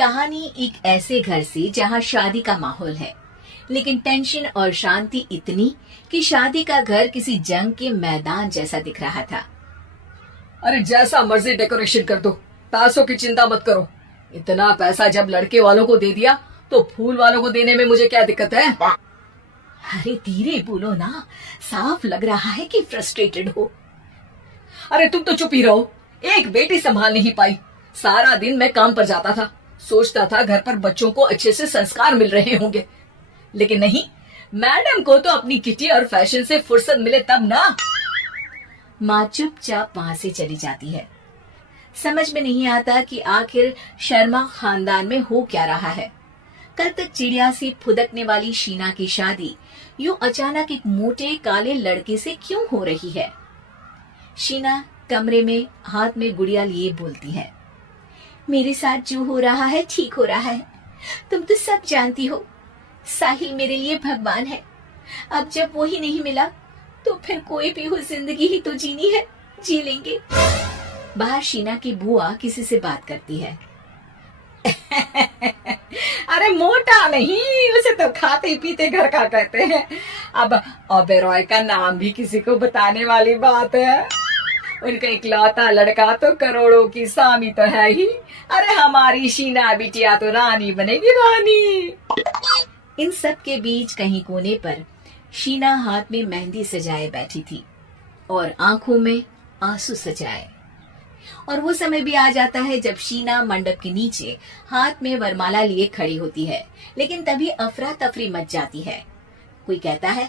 कहानी एक ऐसे घर से जहाँ शादी का माहौल है, लेकिन टेंशन और शांति इतनी कि शादी का घर किसी जंग के मैदान जैसा दिख रहा था। अरे जैसा मर्जी डेकोरेशन कर दो, पैसों की चिंता मत करो। इतना पैसा जब लड़के वालों को दे दिया तो फूल वालों को देने में मुझे क्या दिक्कत है। अरे धीरे बोलो ना, साफ लग रहा है कि फ्रस्ट्रेटेड हो। अरे तुम तो चुप ही रहो। एक बेटी संभाल नहीं पाई। सारा दिन मैं काम पर जाता था, सोचता था घर पर बच्चों को अच्छे से संस्कार मिल रहे होंगे, लेकिन नहीं, मैडम को तो अपनी किटी और फैशन से फुर्सत मिले तब ना। माँ चुपचाप वहां से चली जाती है। समझ में नहीं आता कि आखिर शर्मा खानदान में हो क्या रहा है। कल तक चिड़िया सी फुदकने वाली शीना की शादी यूं अचानक एक मोटे काले लड़के से क्यों हो रही है। शीना कमरे में हाथ में गुड़िया लिए बोलती है, मेरे साथ जो हो रहा है ठीक हो रहा है। तुम तो सब जानती हो, साहिल मेरे लिए भगवान है। अब जब वो ही नहीं मिला तो फिर कोई भी हो, जिंदगी ही तो जीनी है, जी लेंगे। बाहर शीना की बुआ किसी से बात करती है। अरे मोटा नहीं, उसे तो खाते पीते घर का कहते हैं। अब ओबेरॉय का नाम भी किसी को बताने वाली बात है। उनका इकलौता लड़का तो करोड़ों की स्वामी तो है ही। अरे हमारी शीना बिटिया तो रानी बनेगी, रानी। इन सब के बीच कहीं कोने पर शीना हाथ में मेहंदी सजाए बैठी थी और आंखों में आंसू सजाए। और वो समय भी आ जाता है जब शीना मंडप के नीचे हाथ में वरमाला लिए खड़ी होती है, लेकिन तभी अफरा तफरी मच जाती है। कोई कहता है,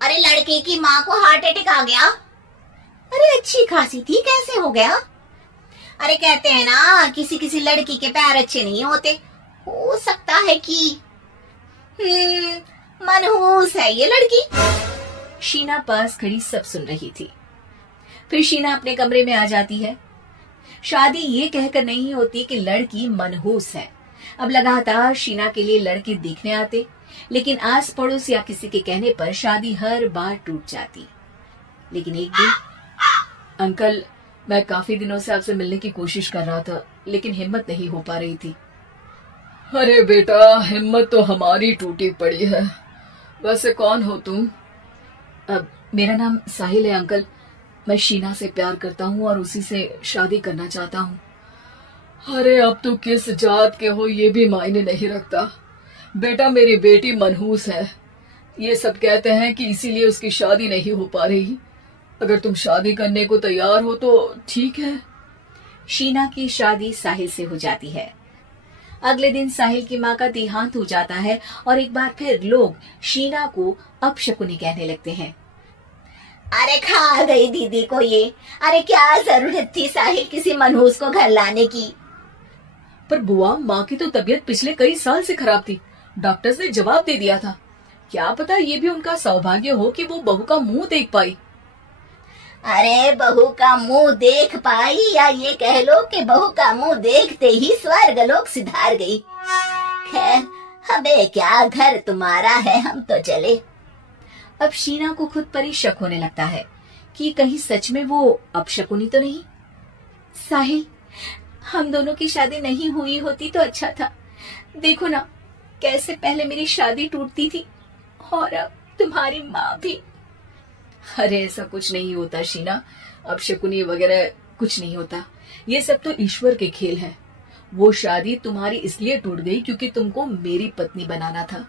अरे लड़के की माँ को हार्ट अटैक आ गया। अरे अच्छी खासी थी, कैसे हो गया? अरे कहते हैं ना, किसी किसी लड़की के पैर अच्छे नहीं होते। हो सकता है कि मनहूस है ये लड़की। शीना पास खड़ी सब सुन रही थी। फिर शीना अपने कमरे में आ जाती है। शादी ये कहकर नहीं होती कि लड़की मनहूस है। अब लगातार शीना के लिए लड़के देखने आते, लेकिन आस पड़ोस या किसी के कहने पर शादी हर बार टूट जाती। लेकिन एक दिन, अंकल, मैं काफी दिनों से आपसे मिलने की कोशिश कर रहा था, लेकिन हिम्मत नहीं हो पा रही थी। अरे बेटा, हिम्मत तो हमारी टूटी पड़ी है। वैसे कौन हो तुम? अब मेरा नाम साहिल है अंकल। मैं शीना से प्यार करता हूँ और उसी से शादी करना चाहता हूँ। अरे अब तो किस जात के हो ये भी मायने नहीं रखता। बेटा, मेरी बेटी मनहूस है, ये सब कहते हैं कि इसीलिए उसकी शादी नहीं हो पा रही। अगर तुम शादी करने को तैयार हो तो ठीक है। शीना की शादी साहिल से हो जाती है। अगले दिन साहिल की माँ का देहांत हो जाता है और एक बार फिर लोग शीना को अपशकुनी कहने लगते हैं। अरे खा गई दीदी को ये। अरे क्या जरूरत थी साहिल किसी मनहूस को घर लाने की? पर बुआ, माँ की तो तबीयत पिछले कई साल से खराब थी। डॉक्टर्स ने जवाब दे दिया था। क्या पता ये भी उनका सौभाग्य हो कि वो बहू का मुंह देख पाई। अरे बहू का मुंह देख पाई, या ये कह लो कि बहू का मुंह देखते ही स्वर्ग लोक सिधार गई। खैर, हमें क्या, घर तुम्हारा है, हम तो चले। अब शीना को खुद पर ही शक होने लगता है कि कहीं सच में वो अपशकुनी तो नहीं। साहिल, हम दोनों की शादी नहीं हुई होती तो अच्छा था। देखो ना, कैसे पहले मेरी शादी टूटती थी और अब तुम्हारी माँ भी। अरे ऐसा कुछ नहीं होता शीना, अपशकुनी वगैरह कुछ नहीं होता। ये सब तो ईश्वर के खेल है। वो शादी तुम्हारी इसलिए टूट गई क्योंकि तुमको मेरी पत्नी बनाना था,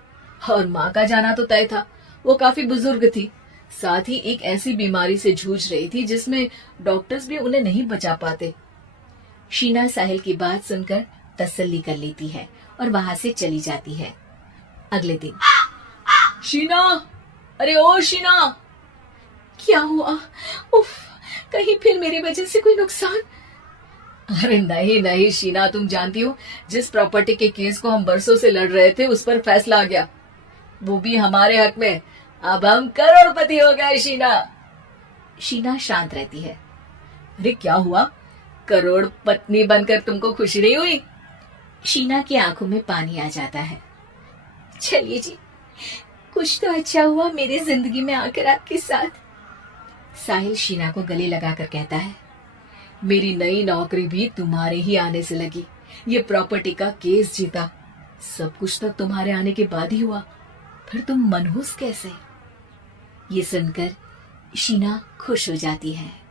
और माँ का जाना तो तय था। वो काफी बुजुर्ग थी, साथ ही एक ऐसी बीमारी से जूझ रही थी जिसमें डॉक्टर्स भी उन्हें नहीं बचा पाते। शीना साहिल की बात सुनकर तसल्ली कर लेती है और वहां से चली जाती है। अगले दिन, शीना, अरे ओ शीना। क्या हुआ? उफ, कहीं फिर मेरी वजह से कोई नुकसान? अरे नहीं नहीं शीना, तुम जानती हो, जिस प्रॉपर्टी के केस को हम बरसों से लड़ रहे थे उस पर फैसला आ गया, वो भी हमारे हक में। अब हम करोड़पति हो गए शीना। शीना शांत रहती है। अरे क्या हुआ? करोड़ पत्नी बनकर तुमको खुशी नहीं हुई? शीना की आंखों में पानी आ जाता है। चलिए जी, कुछ तो अच्छा हुआ मेरी जिंदगी में आकर आपके साथ। साहिल शीना को गले लगाकर कहता है, मेरी नई नौकरी भी तुम्हारे ही आने से लगी। ये प्रॉपर्टी का केस जीता। सब कुछ तो तुम्हारे आने के बाद ही हुआ, फिर तुम मनहूस कैसे? ये सुनकर शीना खुश हो जाती है।